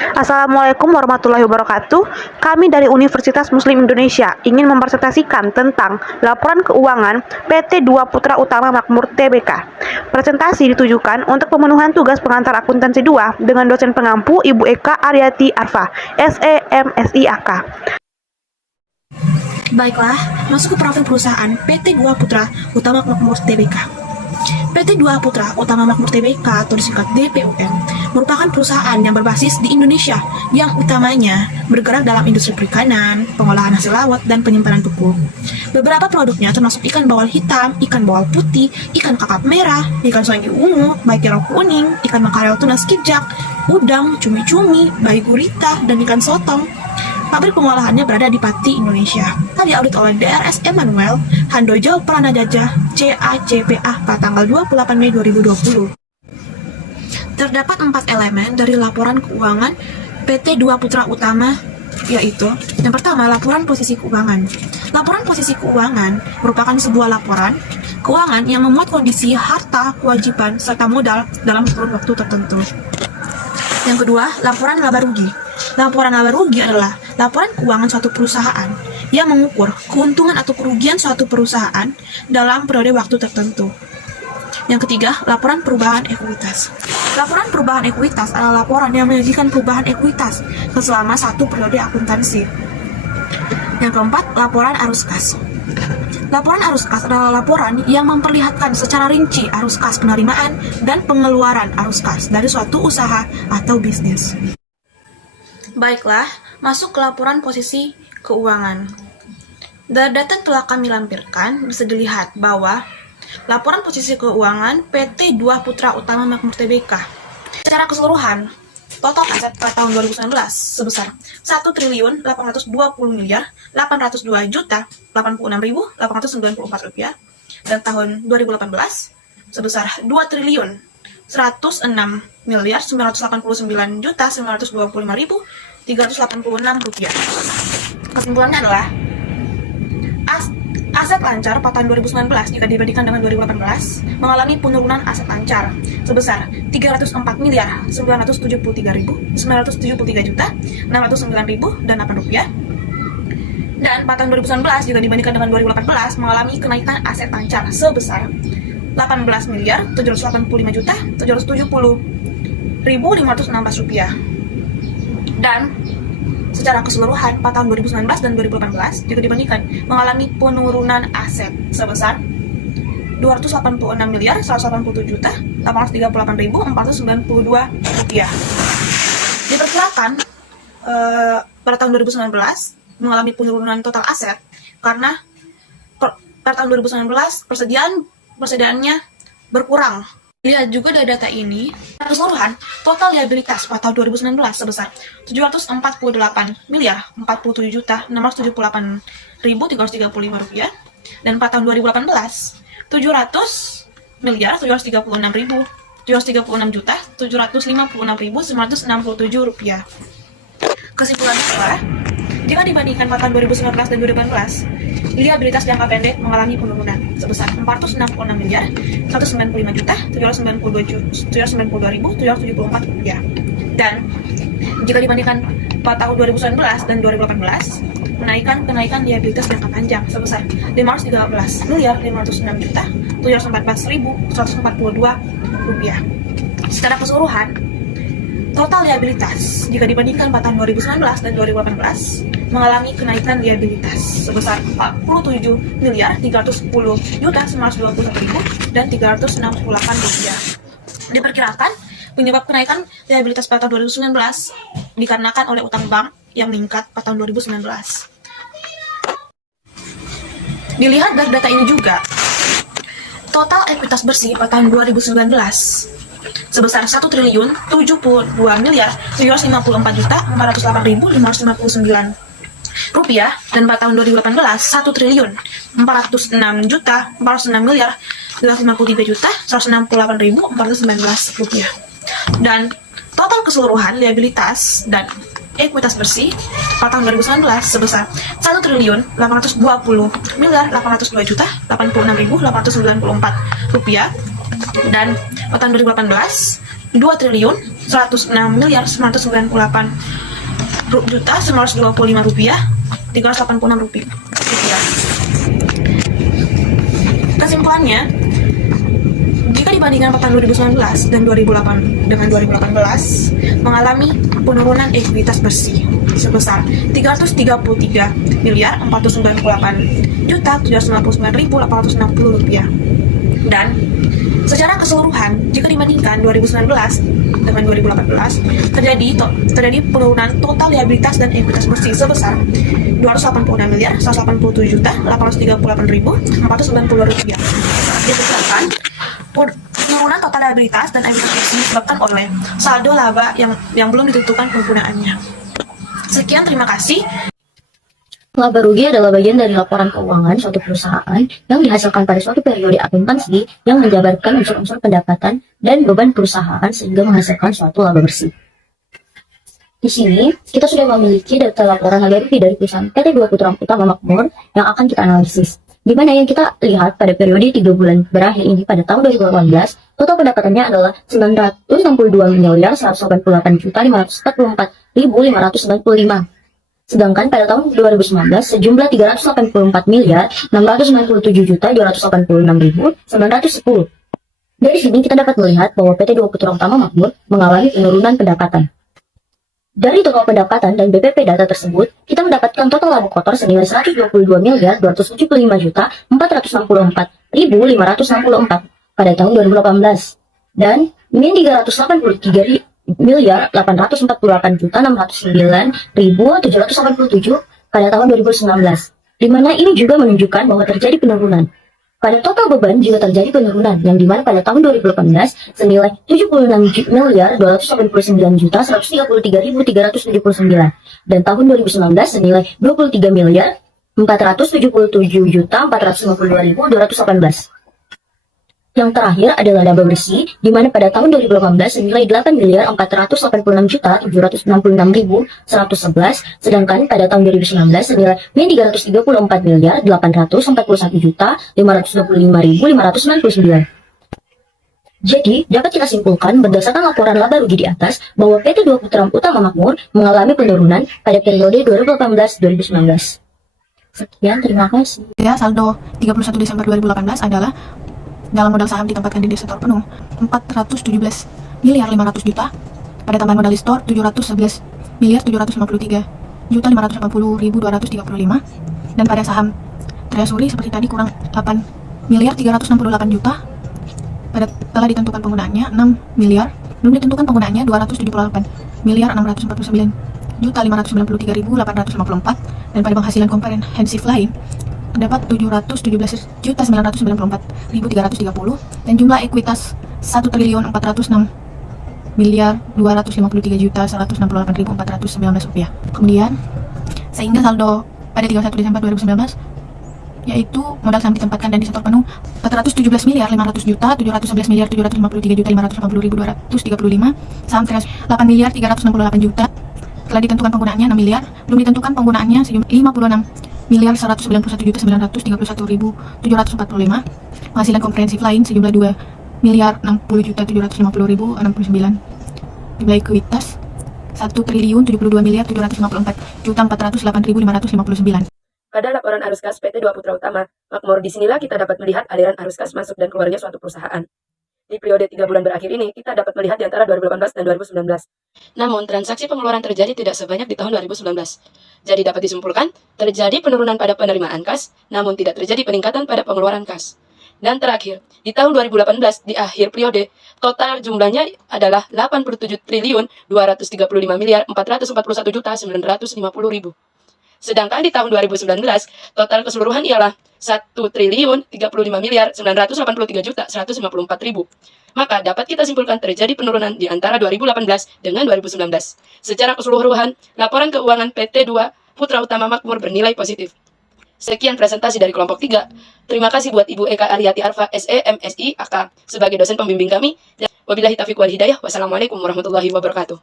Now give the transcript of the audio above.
Assalamualaikum warahmatullahi wabarakatuh. Kami dari Universitas Muslim Indonesia ingin mempresentasikan tentang laporan keuangan PT Dua Putra Utama Makmur Tbk. Presentasi ditujukan untuk pemenuhan tugas pengantar akuntansi 2 dengan dosen pengampu Ibu Eka Aryati Arfa, SEMSIAK. Baiklah, masuk ke profil perusahaan PT Dua Putra Utama Makmur Tbk. PT Dua Putra Utama Makmur Tbk atau disingkat DPUM merupakan perusahaan yang berbasis di Indonesia yang utamanya bergerak dalam industri perikanan, pengolahan hasil laut, dan penyimpanan pupuk. Beberapa produknya termasuk ikan bawal hitam, ikan bawal putih, ikan kakap merah, ikan soenggi ungu, baik kerok kuning, ikan makarel tuna skipjack, udang, cumi-cumi, bayi gurita, dan ikan sotong. Pabrik pengolahannya berada di Pati, Indonesia. Diaudit oleh DRS Emanuel, Handoyo Pranajaya, CACPA pada tanggal 28 Mei 2020. Terdapat 4 elemen dari laporan keuangan PT Dua Putra Utama, yaitu yang pertama, laporan posisi keuangan. Laporan posisi keuangan merupakan sebuah laporan keuangan yang memuat kondisi harta, kewajiban, serta modal dalam kurun waktu tertentu. Yang kedua, laporan laba rugi. Laporan laba rugi adalah laporan keuangan suatu perusahaan yang mengukur keuntungan atau kerugian suatu perusahaan dalam periode waktu tertentu. Yang ketiga, laporan perubahan ekuitas. Laporan perubahan ekuitas adalah laporan yang menyajikan perubahan ekuitas selama satu periode akuntansi. Yang keempat, laporan arus kas. Laporan arus kas adalah laporan yang memperlihatkan secara rinci arus kas penerimaan dan pengeluaran arus kas dari suatu usaha atau bisnis. Baiklah, masuk ke laporan posisi keuangan. Dari data yang telah kami lampirkan, bisa dilihat bahwa laporan posisi keuangan PT Dua Putra Utama Makmur Tbk secara keseluruhan, total aset pada tahun 2019 sebesar 1.802.802.896.894 rupiah, dan tahun 2018 sebesar 2.106.989.925.386 rupiah. Kesimpulannya adalah aset lancar pada tahun 2019 jika dibandingkan dengan 2018 mengalami penurunan aset lancar sebesar 304.973.973.609.008 rupiah, dan pada tahun 2019 jika dibandingkan dengan 2018 mengalami kenaikan aset lancar sebesar 18.785.770.516 rupiah. Dan secara keseluruhan pada tahun 2019 dan 2018 jika dibandingkan mengalami penurunan aset sebesar 280.187.838.492 rupiah. Diperkirakan pada tahun 2019 mengalami penurunan total aset karena pada tahun 2019 persediaannya berkurang. Lihat juga dari data ini, keseluruhan total liabilitas pada tahun 2019 sebesar 748.047.678.335 rupiah, dan pada tahun 2018 700.736.756.967 rupiah. Kesimpulannya adalah, jika dibandingkan pada tahun 2019 dan 2018, liabilitas jangka pendek mengalami penurunan sebesar 466.195.792.774 rupiah. Dan jika dibandingkan pada tahun 2019 dan 2018, kenaikan liabilitas jangka panjang sebesar 513.506.714.142 rupiah. Secara keseluruhan, total liabilitas jika dibandingkan pada tahun 2019 dan 2018 mengalami kenaikan liabilitas sebesar 47.310.921.368 rupiah. Diperkirakan penyebab kenaikan liabilitas pada tahun 2019 dikarenakan oleh utang bank yang meningkat pada tahun 2019. Dilihat dari data ini juga, total ekuitas bersih pada tahun 2019 sebesar 1.072.754.408.559 rupiah, dan pada tahun 2018 1.406.406.953.168.419 rupiah. Dan total keseluruhan liabilitas dan ekuitas bersih pada tahun 2019 sebesar 1.802.802.896.894 rupiah, dan pada tahun 2018 2.106.973.995 106 miliar 998 juta 925 rupiah 386 rupiah. Kesimpulannya, jika dibandingkan tahun 2019 dan 2008 dengan 2018 mengalami penurunan ekuitas bersih sebesar 333 miliar 498 juta 799.860 rupiah. Dan secara keseluruhan, jika dibandingkan 2019 dengan 2018 terjadi penurunan total liabilitas dan ekuitas bersih sebesar 286 miliar 187 juta 838.490 rupiah. Disebabkan penurunan total liabilitas dan ekuitas bersih disebabkan oleh saldo laba yang belum ditentukan penggunaannya. Sekian, terima kasih. Laba rugi adalah bagian dari laporan keuangan suatu perusahaan yang dihasilkan pada suatu periode akuntansi yang menjabarkan unsur-unsur pendapatan dan beban perusahaan sehingga menghasilkan suatu laba bersih. Di sini, kita sudah memiliki data laporan laba rugi dari perusahaan PT Dua Putra Utama Makmur yang akan kita analisis. Di mana yang kita lihat pada periode 3 bulan berakhir ini pada tahun 2018, total pendapatannya adalah 962 miliar 188 juta 544.595. Sedangkan pada tahun 2019 sejumlah 384 miliar 697 juta 286.910. Dari sini kita dapat melihat bahwa PT Dua Putra Utama Makmur mengalami penurunan pendapatan. Dari total pendapatan dan BPP data tersebut, kita mendapatkan total laba kotor senilai 122 miliar 275 juta 464.564 pada tahun 2018 dan min 383 miliar 848 juta 609.787 pada tahun 2019, di mana ini juga menunjukkan bahwa terjadi penurunan. Pada total beban juga terjadi penurunan, yang dimana pada tahun 2018 senilai 76 miliar 289 juta 133.379 dan tahun 2019 senilai 23 miliar 477 juta 452.218. Yang terakhir adalah laba bersih, di mana pada tahun 2018 senilai 8 miliar 486 juta 766.111, sedangkan pada tahun 2019 senilai min 334 miliar 841 juta 525.599. Jadi, dapat kita simpulkan berdasarkan laporan laba rugi di atas bahwa PT Dua Putra Utama Makmur mengalami penurunan pada periode 2018-2019. Sekian, terima kasih. Ya, saldo 31 Desember 2018 adalah dalam modal saham ditempatkan di depositor penuh 417 miliar 500 juta, pada tambahan modal store 711 miliar 753 juta 580.235, dan pada saham treasury seperti tadi kurang 8 miliar 368 juta, pada telah ditentukan penggunaannya 6 miliar, belum ditentukan penggunaannya 278 miliar 649 juta 593.854, dan pada penghasilan komprehensif lain terdapat 717.994.330, dan jumlah ekuitas 1.406 miliar 253 juta 168.419 rupiah. Kemudian sehingga saldo pada 31 Desember 2019 yaitu modal saham ditempatkan dan disetor penuh 417 miliar 500 juta 711 miliar 753 juta 580.235, saham teras 8 miliar 368 juta, telah ditentukan penggunaannya 6 miliar, belum ditentukan penggunaannya sejumlah 56 miliar 191 juta 931.745, penghasilan komprehensif lain sejumlah 2 miliar 60 juta 750.069, jumlah ekuitas 1.072 miliar 754 juta 408.559. Pada laporan arus kas PT Dua Putra Utama Makmur, disinilah kita dapat melihat aliran arus kas masuk dan keluarnya suatu perusahaan. Di periode 3 bulan berakhir ini, kita dapat melihat di antara 2018 dan 2019. Namun, transaksi pengeluaran terjadi tidak sebanyak di tahun 2019. Jadi dapat disimpulkan, terjadi penurunan pada penerimaan kas, namun tidak terjadi peningkatan pada pengeluaran kas. Dan terakhir, di tahun 2018, di akhir periode, total jumlahnya adalah 87 triliun 235 miliar 441 juta 950 ribu. Sedangkan di tahun 2019, total keseluruhan ialah 1 triliun 35 miliar 983 juta 154 ribu. Maka dapat kita simpulkan terjadi penurunan di antara 2018 dengan 2019. Secara keseluruhan, laporan keuangan PT Dua Putra Utama Makmur bernilai positif. Sekian presentasi dari kelompok 3. Terima kasih buat Ibu Eka Aryati Arfa SE MSI AK sebagai dosen pembimbing kami. Wabillahi taufiq wal hidayah. Wassalamualaikum warahmatullahi wabarakatuh.